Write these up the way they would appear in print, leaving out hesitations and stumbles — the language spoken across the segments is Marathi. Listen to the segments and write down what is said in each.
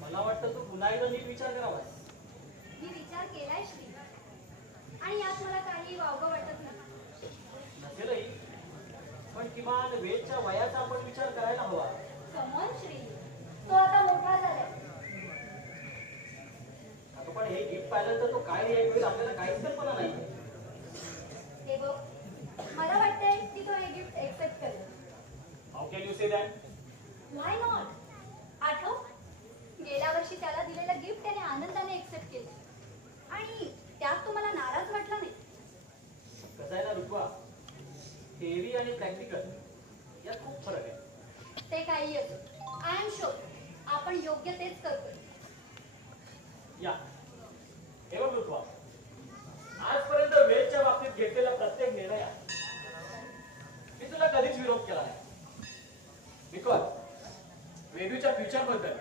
मला वाटतं तू पुन्हा एकदा नीट विचार करावा. मी विचार केलाय श्री, आणि यात मला काही वावगं वाटत नाही. नसेलही, पण किमान वेदच्या वयाचा आपण विचार करायला हवा. कमॉन श्री, तो आता मोठा झालाय. अगं पण हे गिफ्ट पाहिलं तर तो काय रिॲक्ट होईल आपल्याला काहीच कल्पना नाही. हे बघ, मला वाटतंय की तो हे गिफ्ट एक्सेप्ट करेल. How can you say that? Why not? आठव, गेल्या वर्षी त्याला दिलेलं गिफ्ट त्याने आनंदाने एक्सेप्ट केलं, आणि त्यात तो मला नाराज वाटला नाही. कसं आहे ना रुपा, थेअरी आणि प्रॅक्टिकल यात खूप फरक आहे. ते काही असो, आय एम शुअर आपण योग्य तेच करतोय. या हे बघ रुपा, आजपर्यंत वेदच्या बाबतीत घेतलेला प्रत्येक निर्णय मी तुला कधीच विरोध केला नाही. बिकॉज वेदूच्या फ्युचर बद्दल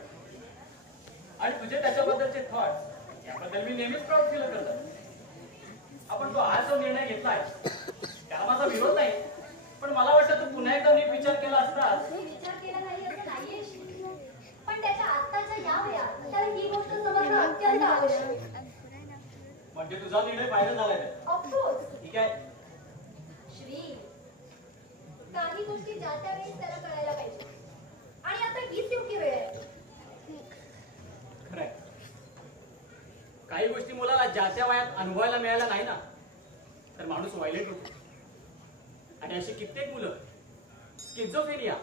आणि तुझे त्याच्याबद्दलचे थॉट याबद्दल मी नेहमीच प्राऊड फील करतो. आपण तो आज जो निर्णय घेतलाय त्याला माझा विरोध नाही, पण मला वाटतं तू पुन्हा एकदा नीट विचार केला असतास. मी विचार केला नाही असं नाहीये श्री, पण त्याच्या आत्ताच्या या वयात त्याला ही गोष्ट समजणं अत्यंत आवश्यक आहे. म्हणजे तुझा निर्णय फायनल झालाय. ऑफकोर्स ठीक आहे. श्री, काही गोष्टी ज्या त्या वेळेस त्याला कळायला पाहिजे, आणि आता हीच योग्य वेळ आहे. खरंय, काही गोष्टी मुलाला ज्या त्या वयात अनुभवायला मिळायला नाही ना, तर माणूस व्हायलेंट होतो. आणि अशी कित्येक मुलं स्किझोफ्रेनिया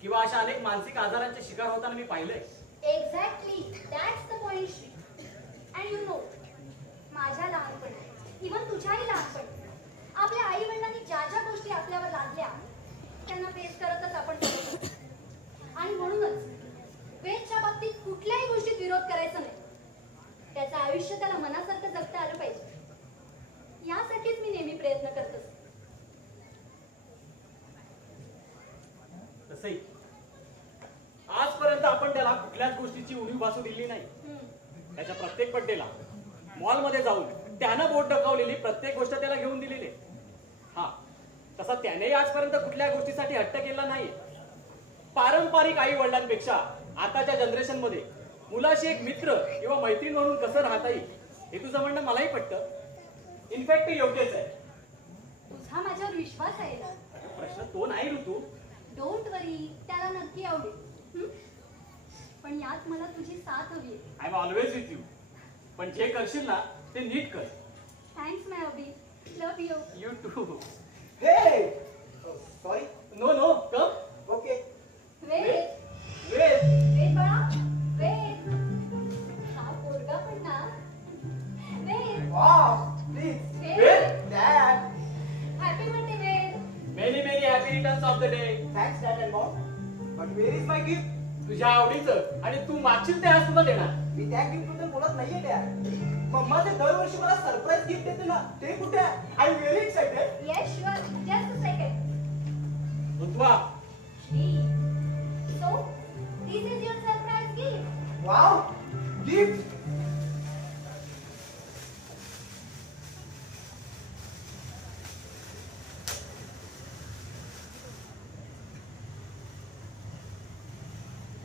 किंवा अशा अनेक मानसिक आजारांचे शिकार होताना मी पाहिलंय. Exactly, that's the point Shri. And you know, माझ्या लहानपणी, इव्हन तुझ्याही लहानपणी, आपल्या आई वडिलांनी ज्या ज्या गोष्टी आपल्यावर लादल्या त्यांना फेस करतच आपण करतो. आणि म्हणूनच वेदच्या बाबतीत कुठल्याही गोष्टीत विरोध करायचा नाही. त्याचं आयुष्य त्याला मनासारखं जगता आलं पाहिजे, यासाठीच मी नेहमी प्रयत्न करत असते. तसंही आजपर्यंत आपण त्याला कुठल्याच गोष्टीची उणीव भासू दिली नाही. त्याच्या प्रत्येक बड्डेला मॉलमध्ये जाऊन त्यानं बोट डकावलेली प्रत्येक गोष्ट त्याला घेऊन दिलेली. हा, तसा त्यानेही आजपर्यंत कुठल्या गोष्टीसाठी हट्ट केला नाही. पारंपरिक आई वडिलांपेक्षा आताच्या जनरेशन मध्ये मुलाशी एक मित्र किंवा मैत्रीण म्हणून कसं राहता येईल हे तुझं म्हणणं मलाही पटतं. इनफॅक्ट ते योग्यच आहे. तुझा माझ्यावर विश्वास आहे ना? प्रश्न तो नाही ऋतू. डोंट वरी, त्याला नक्की आवडेल. पण यात मला तुझी साथ हवी आहे. I am always with you. पण जे करशील ना ते नीट कर. थँक्स माय अबी, love you. You too. Hey! Oh, sorry. No no, come. Okay. Ved, Ved. Ved बाळा, वेद. हा पोरगा पण ना. Ved. Wow! Please. Ved. Dad. Happy birthday Ved. Many many happy returns of the day. Thanks, Dad and Mom. But where is my gift? तुझ्या आवडीचं आणि तू मागशील ते आज तुला देणार. मी त्या गिफ्ट बद्दल बोलत नाहीये Dad. मम्मा ते दरवर्षी मला सरप्राईज गिफ्ट देते ना, ते कुठे आहे? I am very excited. Yes sure, just a second. Rutuva. So, this is your surprise gift. Wow! Gift.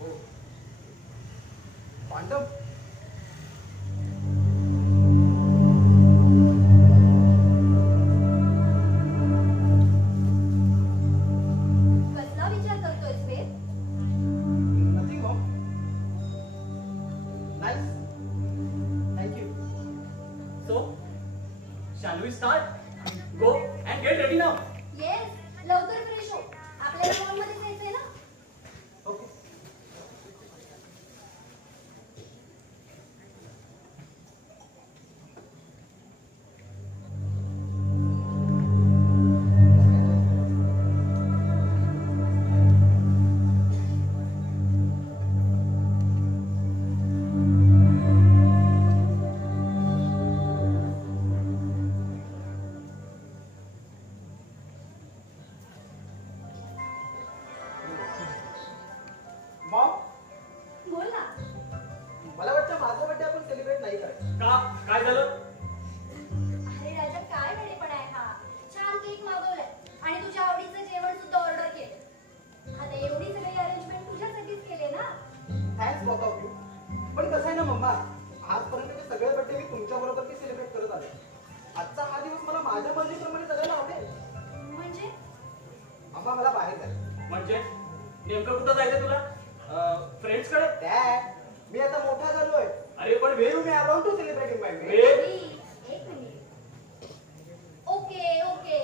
Oh. Quantum. कसला विचार करतोयस वेद? Nothing, Mom. Nice. Thank you. So, shall we start? Go and get ready now. Yes, लवकर फ्रेश हो. आपल्याला मॉलमध्ये जायचंय ना. Okay. नेमकं कुठं जायचं तुला? फ्रेंड्स कडे? डॅड, मी आता मोठा झालोय. अरे पण वेळ You may allow to celebrating my way. वेळ एक मिनिट. ओके ओके,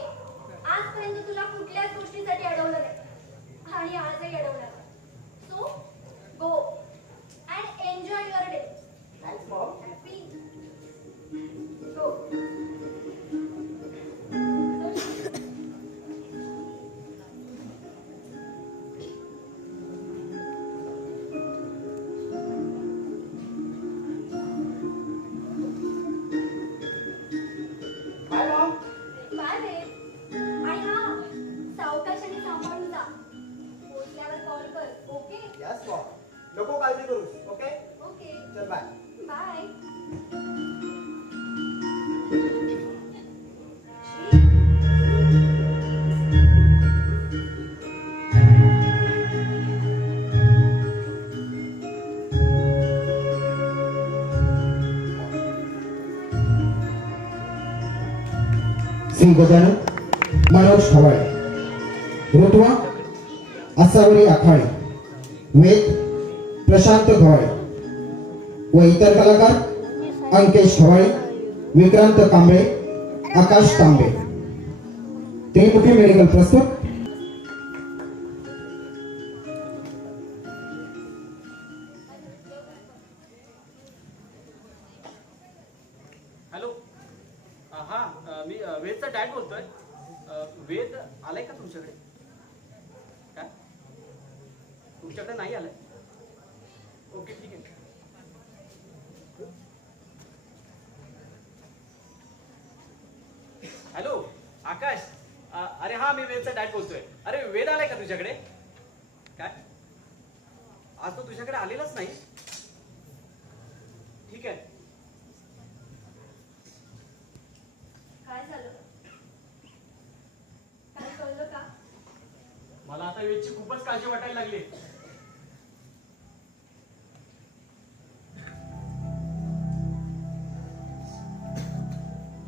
आजपर्यंत तुला कुठल्याच गोष्टीसाठी अडवलं नाही आणि आजही अडवणार. So go and enjoy your day. Thanks, Mom. Happy go. Bye, Mom. Bye babe. आणि हा, सावकाशाने सांभाळून जा. पोचल्यावर कॉल कर. Okay Yes, Mom. नको काळजी करूस, ओके? ओके चल बाय. बाय. श्री गजानन मनोज ठवाळे, ऋतुवा आसावरी आखाळे, वेद प्रशांत गवाळे व इतर कलाकार अंकेश ठवाळे, विक्रांत कांबळे, आकाश तांबे. त्रिमुखी मेडिकल प्रस्तुत. हॅलो. हा मी वेदचा डॅड बोलतोय. वेद आलाय का तुमच्याकडे? काय तुमच्याकडे नाही आलाय? ओके ठीक आहे. हॅलो आकाश. अरे हा मी वेदचा डॅड बोलतोय. अरे वेद आलाय का तुझ्याकडे? काय आज तो तुझ्याकडे आलेलाच नाही? ठीक आहे. काय झालं? काय कळलं का? मला आता वेदची खूपच काळजी वाटायला लागली.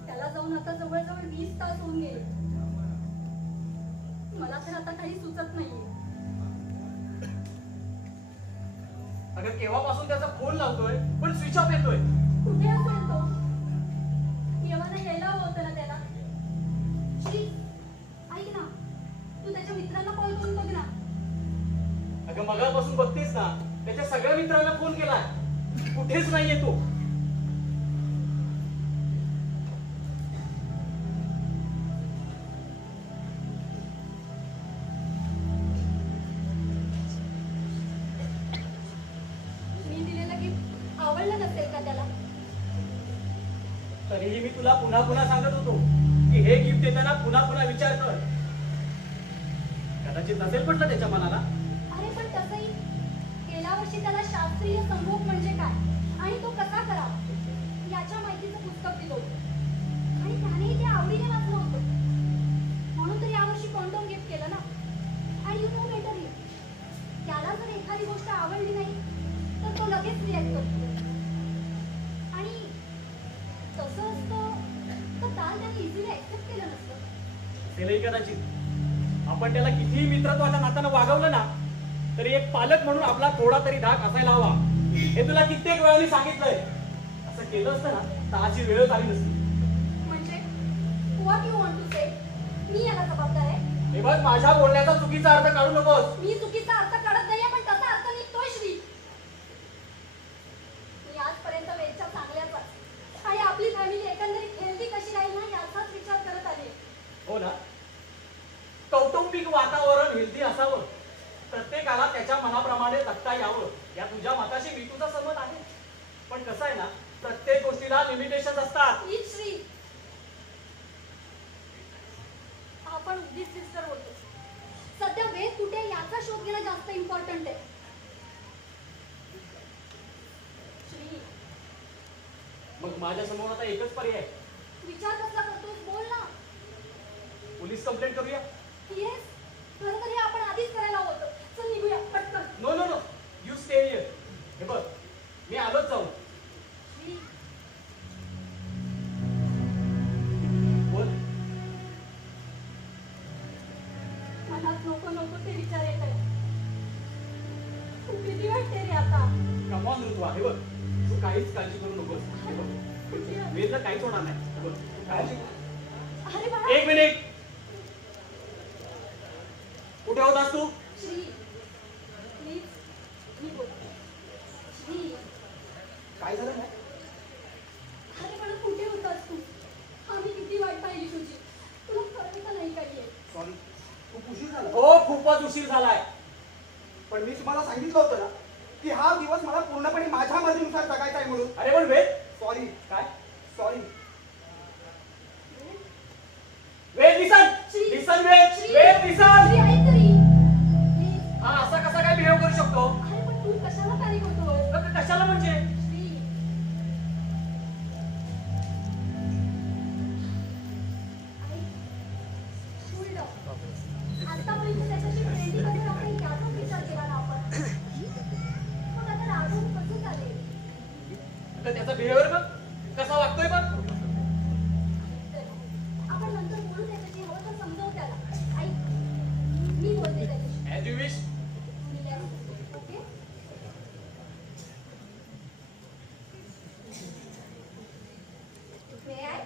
त्याला जाऊन आता जवळजवळ 20 तास होऊन गेले. मला तर आता काही सुचत नाहीये. अगं केव्हापासून त्याचा फोन लावतोय पण स्विच ऑफ येतोय. कुठे असेल तो? येवाना यायला हवं होतं ना त्याला. श्री, ऐक ना, तू त्याच्या मित्रांना कॉल करून बघ ना. अगं मगापासून बघतेस ना, त्याच्या सगळ्या मित्रांना फोन केलाय, कुठेच नाहीये तो. मी दिलेलं गिफ्ट आवडलं नसेल का त्याला? तरीही मी तुला पुन्हा पुन्हा सांगत होतो की हे गिफ्ट देताना पुन्हा पुन्हा विचार कर. कदाचित नसेल पटलं त्याच्या मनाला. अरे पण तसंही गेल्या वर्षी त्याला शास्त्रीय संभोग म्हणजे काय आणि तो कसा करावा याच्या माहितीचं पुस्तक दिलं होतं आणि त्यानेही ते आवडीने वाचलं होतं. म्हणून तर यावर्षी कॉन्डोम गिफ्ट केलं ना. आणि यू नो बेटर यू, त्याला जर एखादी गोष्ट आवडली नाही तर तो लगेच रिॲक्ट करतो. आणि तसं असतं तर काल त्याने इझिली ऍक्सेप्ट केलं नसतं. त्यालाही कदाचित आपण त्याला कितीही मित्रत्वाच्या नात्यानं वागवलं ना तरी एक पालक म्हणून आपला थोडा तरी धाक असायला हवा. हे तुला कित्येक वेळाने सांगितलंय. असं केलं असतं ना तर अशी वेळच आली नसती. म्हणजे व्हॉट यू वॉन्ट टू से? मी याला जबाबदार आहे? हे बघ, माझ्या बोलण्याचा चुकीचा अर्थ काढू नकोस. मी चुकीचा अर्थ काढत नाहीये पण तसा अर्थ निघतोय श्री. मी आजपर्यंत वेदच्या चांगल्याचा आणि आपली फॅमिली एकंदरीत हेल्दी कशी राहील ना याचाच विचार करत आले. हो ना. कौटुंबिक वातावरण हेल्दी असावं, प्रत्येकाला त्याच्या मनाप्रमाणे जगता यावं, या तुझ्या मताशी मी तुझा सहमत आहे. पण कसं आहे ना, प्रत्येक गोष्टीला लिमिटेशन असतात. हीच श्री, आपण उगीच सिस्टर होतो. सध्या वेद कुठे याचा शोध घेणं जास्त इम्पॉर्टंट आहे. श्री, मग माझ्या समोर आता एकच पर्याय आहे. विचार कसला करतोस? बोल ना. पोलीस कंप्लेंट करूया. येस, खरं तर हे आपण आधीच करायला हवं होतं. चल निघूया पटकन. No no no, you stay here. हे बघ, मी आलोच जाऊन. श्री, बोल. मनात नको नको ते विचार येत आहे. खूप भीती वाटते रे आता. कमॉन ऋतुवा, हे बघ तू काहीच काळजी करू नकोस. हे बघ, कुठे आहे? वेदला काहीच होणार नाही. हे बघ, तू काळजी अरे बाळा. एक मिनिट. कुठे होतास तू? श्री, प्लीज, मी बोलते. श्री, काय झालं नाही अरे बाळा कुठे होतास तू? आम्ही किती वाट पाहिली तुझी. तुला कळलं का नाही काही आहे? सॉरी खूप उशीर झाला हो, खूपच उशीर झालाय. पण मी तुम्हाला सांगितलं होतं ना की हा दिवस मला पूर्णपणे माझ्या मर्जीनुसार जगायचा आहे म्हणून. अरे पण वेद, सॉरी काय सॉरी वेद लिसन, श्री, लिसन वेद, श्री, वेद लिसन. श्री, ऐक तरी. प्लीज. हा असा कसा काय बिहेव करू शकतो? अरे पण तू कशाला पॅनिक होतोय? कशाला म्हणजे? श्री. ऐक. Hold up. आतापर्यंत त्याच्याशी friendly बनून आपण याचाच विचार केला ना आपण. मग आता राघव कसं चालेल? तर त्याचा बिहेवियर बघ कसा वागतोय बघ. आपण नंतर बोलू त्याच्याशी. हवं तर समजावू त्याला. ऐक. मी बोलते त्याच्याशी. As you wish. Okay? May I?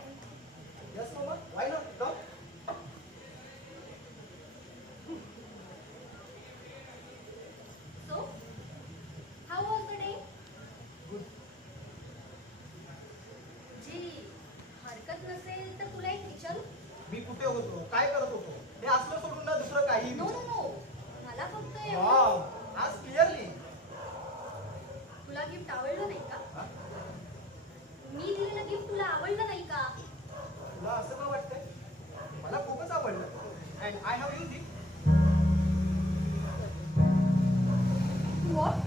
Yes mamma why not come So, how was the day? Good जी हरकत नसेल तर तुला एक विचारू? मी कुठे होतो काय करत होतो हे असलं सोडून ना दुसरं काही नो नो नो. मला फक्त एवढं. रॉंग आज क्लिअरली तुला गिफ्ट आवडलं नाही का? मी दिलेलं गिफ्ट तुला आवडलं नाही का? तुला असं का वाटतंय मला खूपच आवडलं and I have use it What?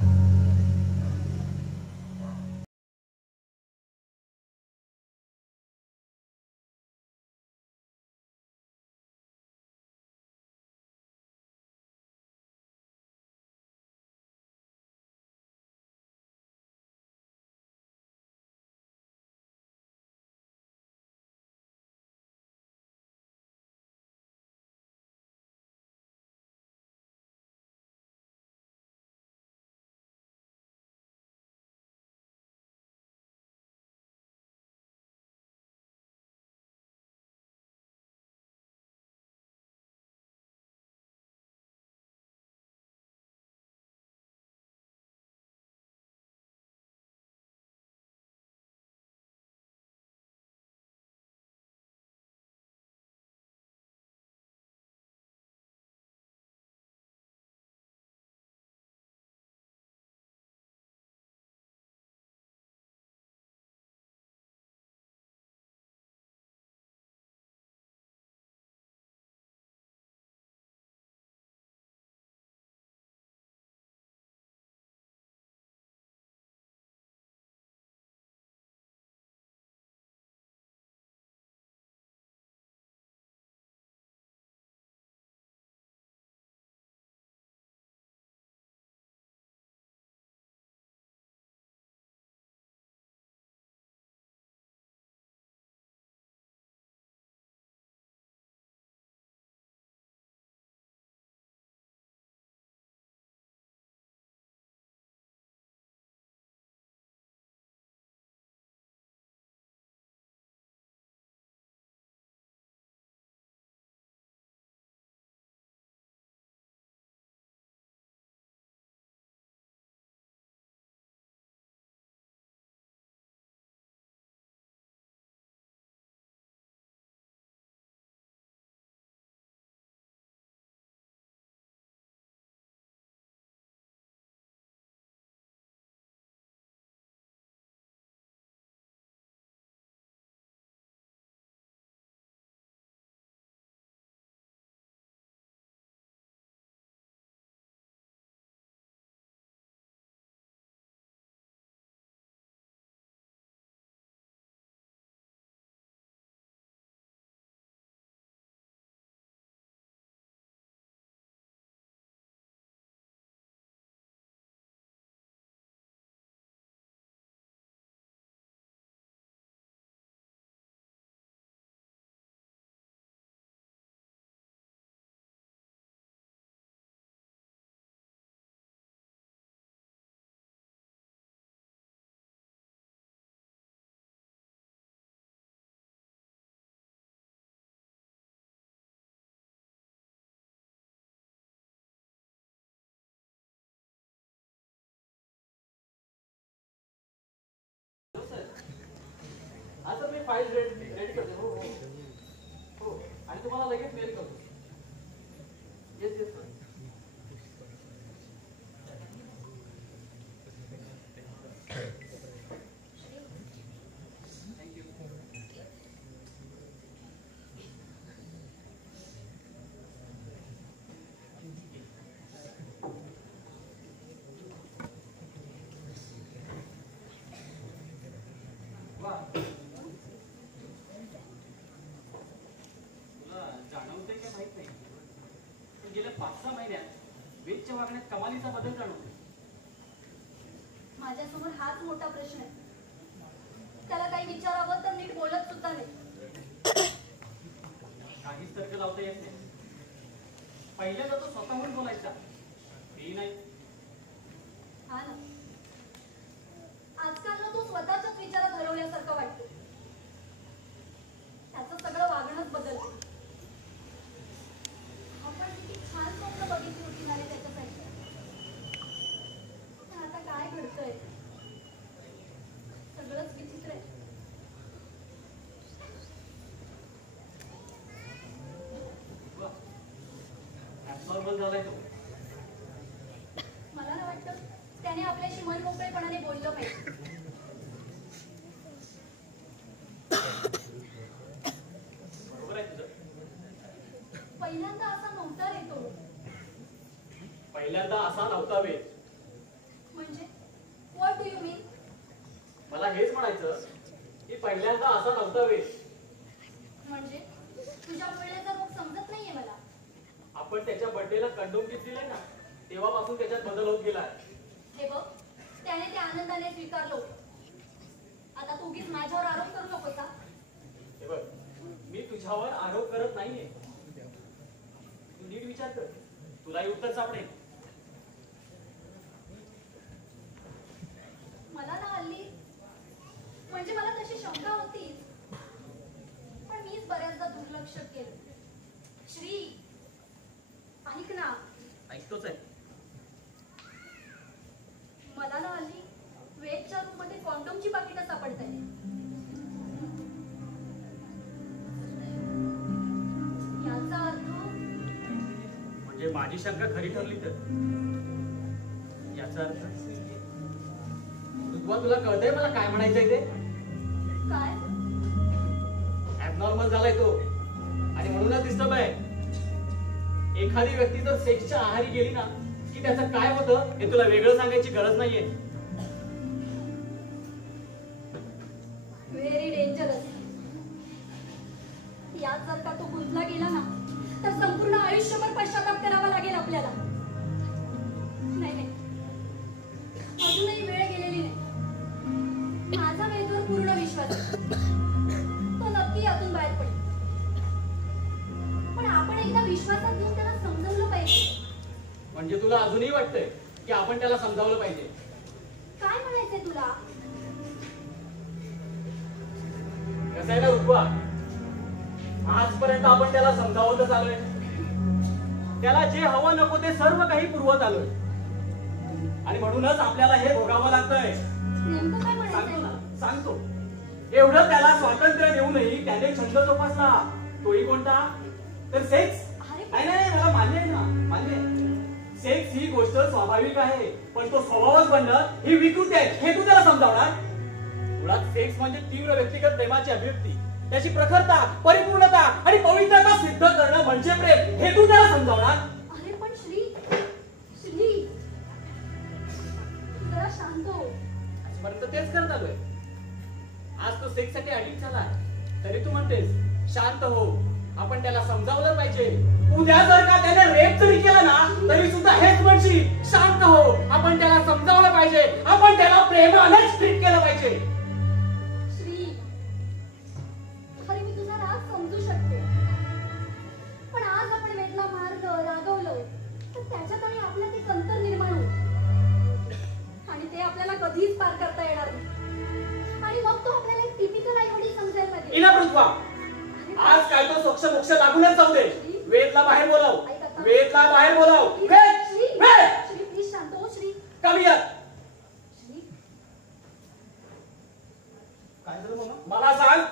ते फाईल रेडी करते. हो हो हो आणि तुम्हाला लगेच मेल करतो. Yes yes sir. थँक्यू. वा तुला जाणवते काय माहित नाही पण गेल्या 5-6 महिन्यात वेदच्या वागण्यात कमालीचा बदल जाणवतो. माझ्यासमोर हाच मोठा प्रश्न आहे. त्याला काही विचारावं तर नीट बोलत सुद्धा नाही. काहीच तर्क लावता येत नाही. पहिल्यांदा तो स्वतःहून बोलायचा मी नाही. हा ना. आजकाल ना तो स्वतःच्याच विचारात हरवल्यासारखं वाटतं. त्याचं सगळं वागणंच बदललं. आपण किती छान स्वप्न बघितली होती ना रे त्याच्यासाठी. पण आता काय घडतंय सगळंच विचित्र आहे. ऍबनॉर्मल झालाय तो. मला ना वाटतं त्याने आपल्याशी मन मोकळेपणाने बोललं पाहिजे. बरोबर आहे तुझं. पहिल्यांदा असा नव्हता रे तो. पहिल्यांदा असा नव्हता वेद. म्हणजे व्हॉट डू यू मीन? मला हेच म्हणायचं की पहिल्यांदा असा नव्हता वेद. म्हणजे तुझ्या बोलण्याचा रोग समजत नाहीये मला. आपण त्याच्या बर्थडेला कंडोम गिफ्ट दिले ना तेव्हापासून त्याच्यात बदल होत गेला. हे बघ त्याने ते आनंदाने स्वीकारलो. आता तू उगीच माझ्यावर आरोप करू नकोस का? हे बघ मी तुझ्यावर आरोप करत नाहीये. तू नीट विचार कर तुलाही उत्तर सापडेल. मला ना हल्ली म्हणजे मला तशी शंका होती पण मीच बऱ्याचदा दुर्लक्ष केलं. श्री ऐक ना. ऐकतोच आहे. मला ना हल्ली वेदच्या रूम मध्ये कॉन्डोमची पाकिटं सापडत आहे. याचा अर्थ म्हणजे माझी शंका खरी ठरली तर याचा अर्थ तुला कळतंय मला काय म्हणायचंय ते? काय? ऍबनॉर्मल झालाय तो आणि म्हणूनच डिस्टर्ब आहे. एखादी व्यक्ती जर सेक्सच्या आहारी गेली ना की त्याचं काय होतं हे तुला वेगळं सांगायची गरज नाहीये. Very dangerous. यात जर का तो गुंतला गेला ना तर संपूर्ण आयुष्यभर पश्चाताप करावा लागेल आपल्याला. नाही नाही अजूनही वेळ गेलेली नाही. माझा वेदवर पूर्ण विश्वास आहे. तो नक्की यातून बाहेर पडेल. पण आपण एकदा विश्वासात घेऊन त्याला समजवलं पाहिजे. म्हणजे तुला अजूनही वाटतंय की आपण त्याला समजावलं पाहिजे? काय म्हणायचंय तुला? कसं आहे ना रुपा आजपर्यंत आपण त्याला समजावतच आलोय. त्याला जे हवं नको ते सर्व काही पुरवत आलोय आणि म्हणूनच आपल्याला हे भोगावं लागतंय. नेमकं काय सांगतो म्हणायचंय? ना सांगतो. एवढं त्याला स्वातंत्र्य देऊनही त्याने छंद जोपासला. तोही कोणता? तर सेक्स. नाही नाही मला मान्य आहे ना मान्य आहे. सेक्स ही गोष्ट स्वाभाविक आहे पण तो स्वभावच बनणं ही विकृती आहे हे तू त्याला समजावणार? मुळात सेक्स म्हणजे तीव्र व्यक्तिगत प्रेमाची अभिव्यक्ती. त्याची प्रखरता परिपूर्णता आणि पवित्रता सिद्ध करणं म्हणजे प्रेम हे तू त्याला समजावणार? अरे पण श्री श्री जरा शांत हो. आजपर्यंत तेच करत आलोय. आज तो सेक्स साठी अडिक्ट झाला तरी तू म्हणतेस शांत हो. आपण त्याला समजावलं पाहिजे. उद्या जर का त्याने रेप जरी केला ना तरी सुद्धा हेच म्हणशील शांत हो. आपण त्याला समजावलं पाहिजे. आपण त्याला प्रेमानेच ट्रीट केलं पाहिजे. श्री अरे मी तुझा राग समजू शकते पण आज आपण वेदला मारलं रागवलं तर त्याच्यात आणि आपल्यात एक अंतर निर्माण होईल आणि ते आपल्याला कधीच पार करता येणार नाही. आणि मग तो आपल्याला एक टिपिकल आईवडील समजायला लागेल. इना पृथ्वा आज काय तो सोक्ष मोक्ष लागूनच जाऊ दे. वेदला बाहेर बोलाव. वेदला बाहेर बोलाव. वेद वेद श्री प्लीज शांत हो. श्री कमी या. श्री काय झालं मामा? मला सांग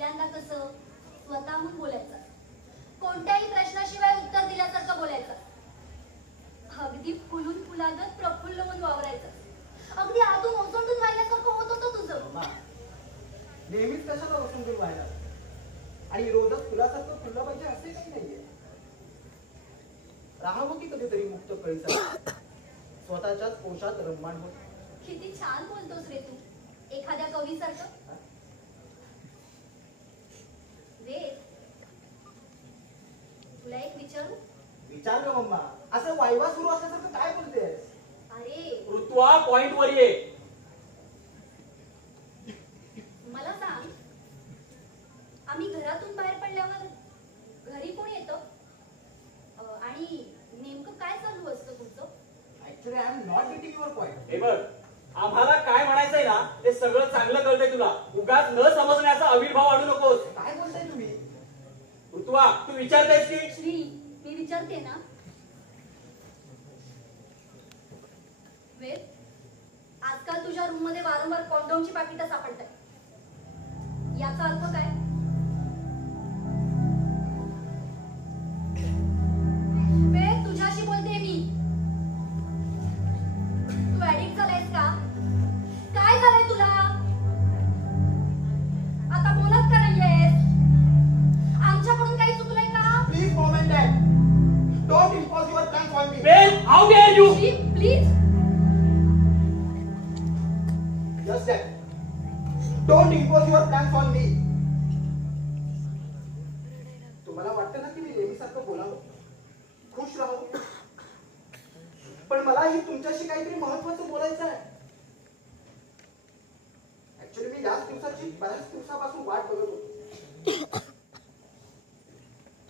पहिल्यांदा कसं स्वतःहून बोलायचं, कोणत्याही प्रश्नाशिवाय उत्तर दिल्यासारखं बोलायचं, अगदी फुलून फुलागत प्रफुल्ल होऊन वावरायचं, अगदी आतून ओसंडून व्हायल्यासारखं होत होतं तुझं. मम्मा, नेहमीच कशाला ओसंडून व्हायला आणि रोजच फुलासारखं फुललं पाहिजे असे काही नाहीये. राहावं की कधीतरी मुक्त कळीचा, स्वतःच्याच पोशात रममाण होत. किती छान बोलतोस रे तू, एखाद्या कवीसारखं. वेद, तुला एक विचारू? विचार ग मम्मा, असं वायवा सुरू असल्यासारखं काय बोलतेस? अरे ऋतुवा, पॉइंट वर ये. मला सांग, आम्ही घरातून बाहेर पडल्यावर घरी कोण येतं आणि नेमकं काय चालू असतं तुमचं? Actually I am not getting your point. हे बघ, आम्हाला काय म्हणायचंय ना ते सगळं चांगलं कळतंय तुला. उगाच न समजण्याचा आविर्भाव आणू नकोस. काय बोलताय तुम्ही? ऋतुवा, तू विचारतेस की? श्री, मी विचारते ना. वेद, आजकाल तुझ्या रूम मध्ये वारंवार कॉन्डोमची पाकिटं सापडतात. याचा अर्थ काय? वेद, तुझ्याशी बोलते मी. तू ऍडिक्ट झालायस का? काय झालंय तुला? आता बोलत का नाहीयेस? आमच्याकडून काही चुकलंय का? Please mom and dad, don't impose your plans on me. Well, how dare you? Shri, please. Just that. Don't impose your plans on me. तुम्हाला वाटतं ना की मी नेहमीसारखं बोलावं, खुश राहावं, पण मलाही तुमच्याशी काहीतरी महत्वाचं बोलायचं आहे. ऍक्च्युली मी याच दिवसाची बऱ्याच दिवसापासून वाट बघत होतो.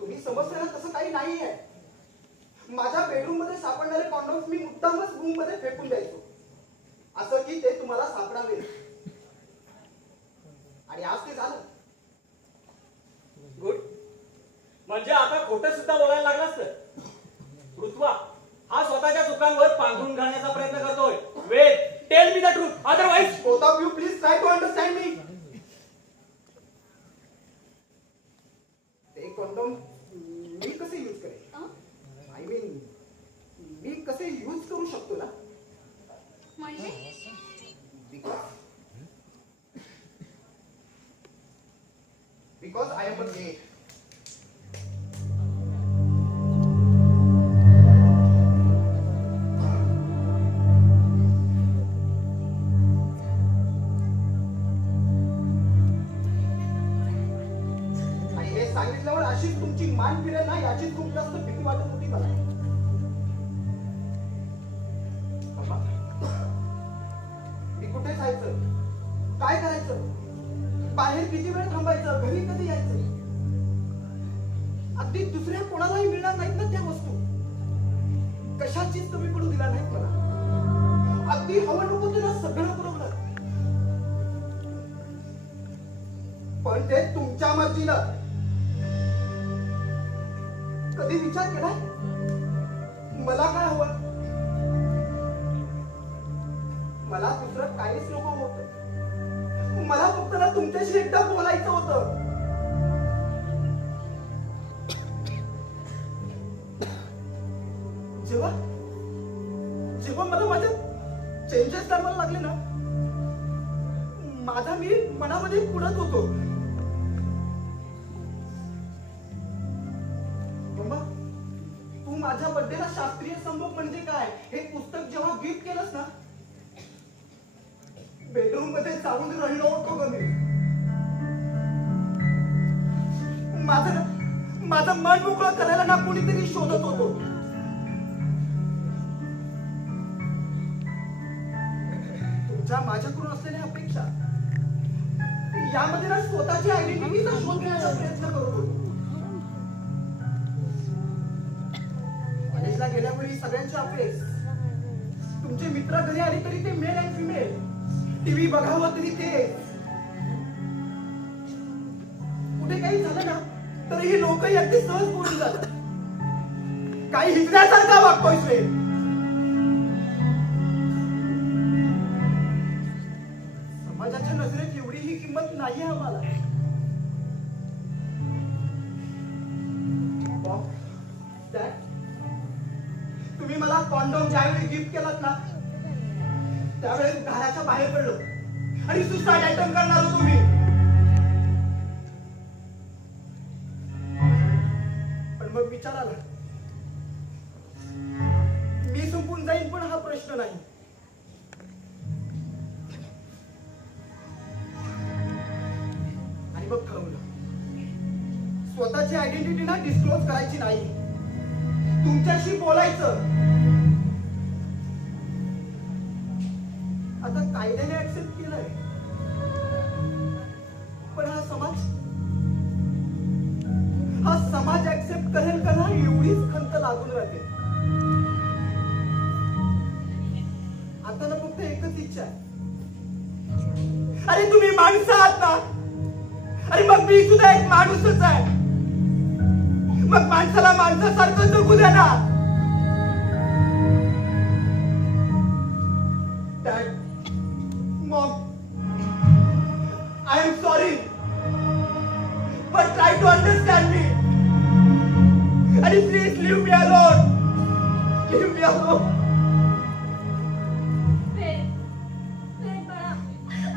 तुम्ही समजलं ना, तसं काही नाहीये. माझ्या बेडरूम मध्ये सापडणारे कॉन्डोम्स मी मुद्दामच रूम मध्ये फेकून द्यायचो, असं की ते तुम्हाला सापडावे. आणि आज ते झालं. गुड. म्हणजे आता खोटं सुद्धा बोलायला लागलास तर? ऋतुवा, हा स्वतःच्या चुकांवर पांघरून घालण्याचा प्रयत्न करतोय. Ved, tell me the truth, otherwise. Both of you please try to understand me. ते कॉन्डोम मी कसे यूज करेन? आय मीन, मी कसे यूज करू शकतो ना? म्हणजे बिकॉज आय एम अ गे. आणि हे सांगितल्यावर अशीच तुमची मान फिरेल ना, याची खूप जास्त भीती वाटत होती मला. मी कुठे जायचं, काय करायचं, बाहेर किती वेळ थांबायचं, घरी कधी यायचं? अगदी दुसऱ्या कोणालाही मिळणार नाहीत ना त्या वस्तू. कशाचीच कमी पडू दिला नाहीत मला. अगदी हवं नको तुला सगळं बरोबर, पण ते तुमच्या मर्जीनं. कधी विचार केलाय मला काय हवं? मला दुसरं काहीच नको होतं. मला फक्त ना तुमच्याशी एकदा बोलायचं होतं. जेव्हा जेव्हा मला माझ्या चेंजेस जाणवायला लागले ना, माझा मी मनामध्ये कुडत होतो. मम्मा, तू माझ्या बर्थडेला शास्त्रीय संभोग म्हणजे काय हे पुस्तक जेव्हा गिफ्ट केलंस ना, बेडरूम मध्ये जाऊन राहिलो होतो ग मी. माझं मन मोकळं करायला ना कोणीतरी शोधत होतो. तुमच्या माझ्याकडून असलेल्या अपेक्षा, यामध्ये ना स्वतःची आयडेंटिटीचा शोध घेण्याचा प्रयत्न करत होतो. कॉलेजला गेल्यावेळी सगळ्यांचे अपेस, तुमचे मित्र घरी आले तरी ते मेल अँड फिमेल, टीव्ही बघावं तरी ते. कुठे काही झालं ना तरीही लोकही अगदी सहज बोलून जातात. काही हिजण्यासारखा वागतोयस रे. समाजाच्या नजरेत एवढी ही किंमत नाहीये आम्हाला. मॉम, डॅड, तुम्ही मला कॉन्डोम ज्यावेळी गिफ्ट केलात ना त्यावेळेस घराच्या बाहेर पडलो आणि सुसाईड अटेम्प्ट करणार होतो मी. पण मग विचार आला मी संपून जाईन पण हा प्रश्न नाही. आणि मग ठरवलं स्वतःची आयडेंटिटी ना डिस्क्लोज करायची नाही, तुमच्याशी बोलायचं. आता कायद्याने ऍक्सेप्ट केलंय पण हा समाज ऍक्सेप्ट करेल का नाही एवढीच खंत लागून राहते. आता ना फक्त एकच इच्छा आहे, अरे तुम्ही माणसं आहात ना, अरे मग मी सुद्धा एक माणूसच आहे, मग माणसाला माणसासारखं जगू द्या ना. Dad, Maugham, I am sorry but try to understand me and please leave me alone. Leave me alone. वेद बाळा,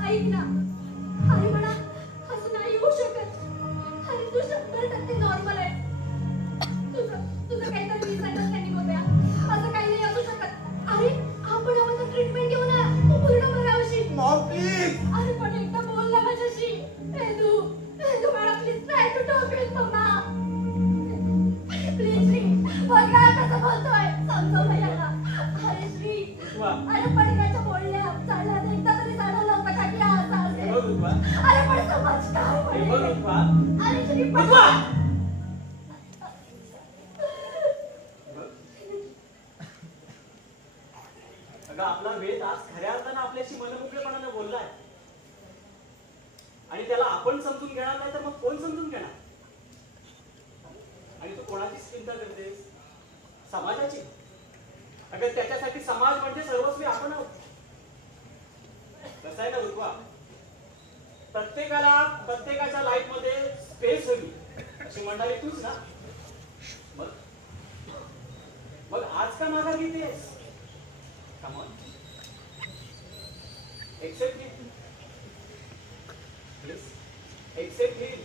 ऐक ना. अरे बाळा, असं नाही होऊ शकत. अरे तू 100% नॉर्मल आहे. तुझं काहीतरी मिसअंडरस्टँडिंग होत्या, असं काही नाही असू शकत. अरे आपण आम्हाला ट्रीटमेंट घेऊ ना, तू पूर्ण बरा होशील. Mom, please. अरे पण एकदा बोल ना माझ्याशी. तू बाळा, please try to talk with mamma. Please Shri, बघा कसं बोलतोय, समजव ना याला. अरे श्री, अरे पण याच्या बोलण्या चालण्यात एकदा तरी जाणवलं होतं का की हा असा असेल. अरे पण समज काय म्हणे. अरे श्री पण अगं आपला वेद आज खऱ्या अर्थानं आपल्याशी मनमोकळेपणानं बोललाय आणि त्याला आपण समजून घेणार नाही तर मग कोण समजून घेणार? आणि तू कोणाचीच चिंता करतेस? समाजाची. अगं त्याच्यासाठी समाज म्हणजे सर्वस्वी आपण आहोत. कसं आहे ना ऋतवा, प्रत्येकाला प्रत्येकाच्या लाईफ मध्ये स्पेस हवी अशी म्हणाली तूच ना. मग आज का मागा घेतेस? Come on. Accept him. Please. Accept him.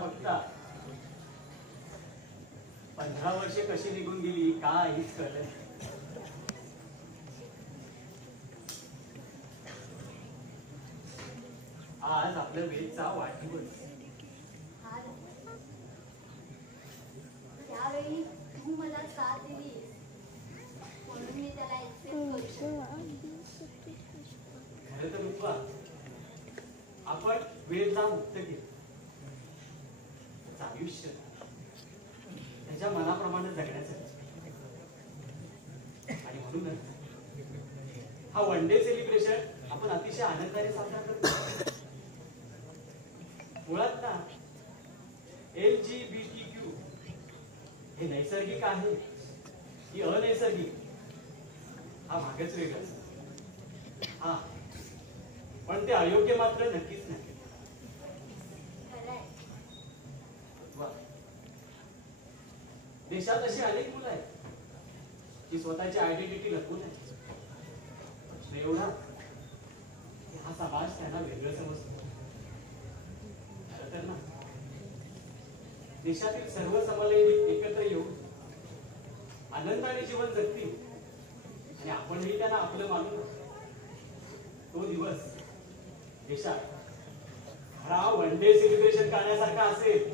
बघता 15 वर्षे कशी निघून गेली काहीच कळलं नाही. आज आपल्या वेदचा वाढदिवस. त्यावेळी तू मला साथ दिली म्हणून मी त्याला एक्सेप्ट करू. खरं तर रुपा, आपण वेदला मुक्त केलं. आयुष्य त्याच्या मनाप्रमाणे जगण्यासाठी. आणि म्हणूनच हा वन डे सेलिब्रेशन आपण अतिशय आनंदाने साजरा करतो. मुळात ना LGBTQ हे नैसर्गिक आहे की अनैसर्गिक हा भागच वेगळाच. हा पण ते अयोग्य मात्र नक्कीच नाही. खरंय. वा. देशात अशी अनेक मुलं आहेत की स्वतःची आयडेंटिटी लपवून आहे. प्रश्न एवढा की हा समाज त्यांना वेगळं समजतो. खरं तर ना देशातील सर्व समलैंगिक एकत्र येऊन आनंदाने जीवन जगतील आणि आपणही त्यांना आपलं मानून तो दिवस देशात हा वन डे सेलिब्रेशन करण्यासारखा असेल